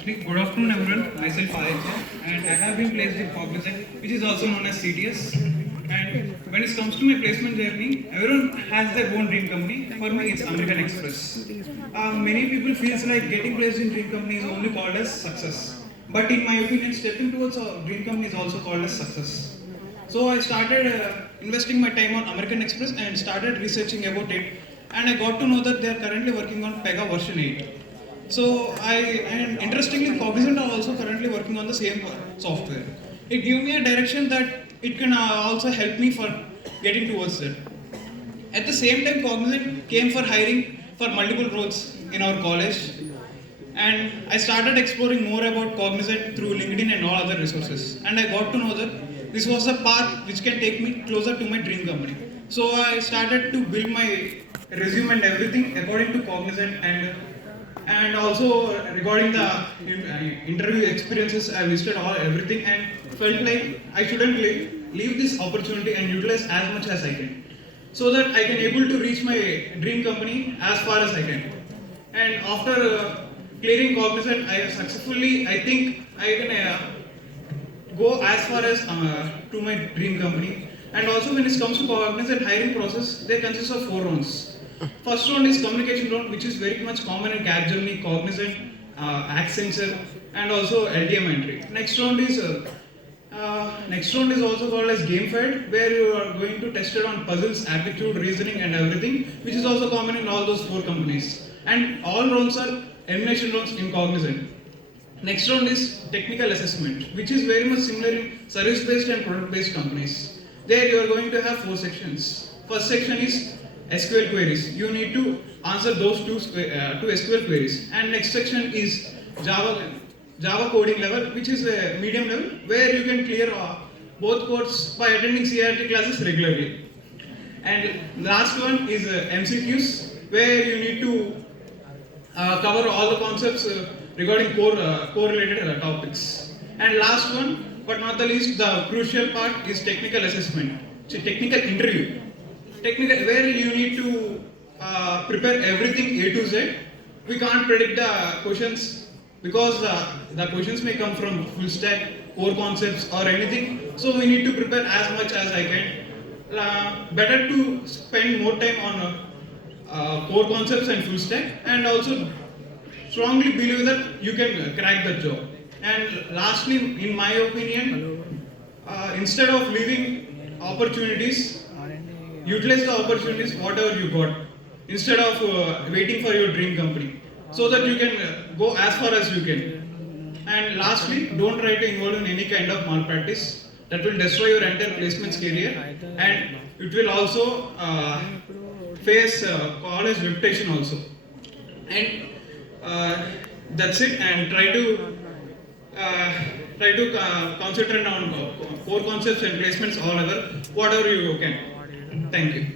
Firstly, good afternoon everyone. Myself Aditya and I have been placed in Cognizant, which is also known as CTS. And when it comes to my placement journey, everyone has their own dream company. For me, it's American Express. Many people feels like getting placed in dream company is only called as success. But in my opinion, stepping towards a dream company is also called as success. So I started investing my time on American Express and started researching about it. And I got to know that they are currently working on Pega version 8. So and interestingly, Cognizant are also currently working on the same software. It gave me a direction that it can also help me for getting towards it. At the same time, Cognizant came for hiring for multiple roles in our college, and I started exploring more about Cognizant through LinkedIn and all other resources. And I got to know that this was a path which can take me closer to my dream company. So I started to build my resume and everything according to Cognizant and also regarding the interview experiences. I visited all everything and felt like I shouldn't leave this opportunity and utilize as much as I can, so that I can able to reach my dream company as far as I can. And after clearing Cognizant, I successfully, I think I can go as far as to my dream company. And also when it comes to Cognizant hiring process, they consist of 4 rounds. First round is communication round, which is very much common in Capgemini, Cognizant, Accenture, and also LTM entry. Next round is also called as gamified, where you are going to test it on puzzles, aptitude, reasoning, and everything, which is also common in all those 4 companies. And all rounds are elimination rounds in Cognizant. Next round is technical assessment, which is very much similar in service-based and product-based companies. There you are going to have 4 sections. First section is SQL queries. You need to answer those two SQL queries. And next section is Java coding level, which is a medium level, where you can clear both codes by attending CRT classes regularly. And last one is MCQs, where you need to cover all the concepts regarding core related topics. And last one, but not the least, the crucial part is technical assessment. So technical interview, where you need to prepare everything A to Z. We can't predict the questions because the questions may come from full stack, core concepts, or anything. So we need to prepare as much as I can. Better to spend more time on core concepts and full stack, and also strongly believe that you can crack the job. And lastly, in my opinion, instead of leaving opportunities, utilize the opportunities whatever you got, instead of waiting for your dream company, so that you can go as far as you can. And lastly, don't try to involve in any kind of malpractice that will destroy your entire placements career, and it will also face college reputation also. And that's it. And try to concentrate on core concepts and placements all over whatever you can. Thank you.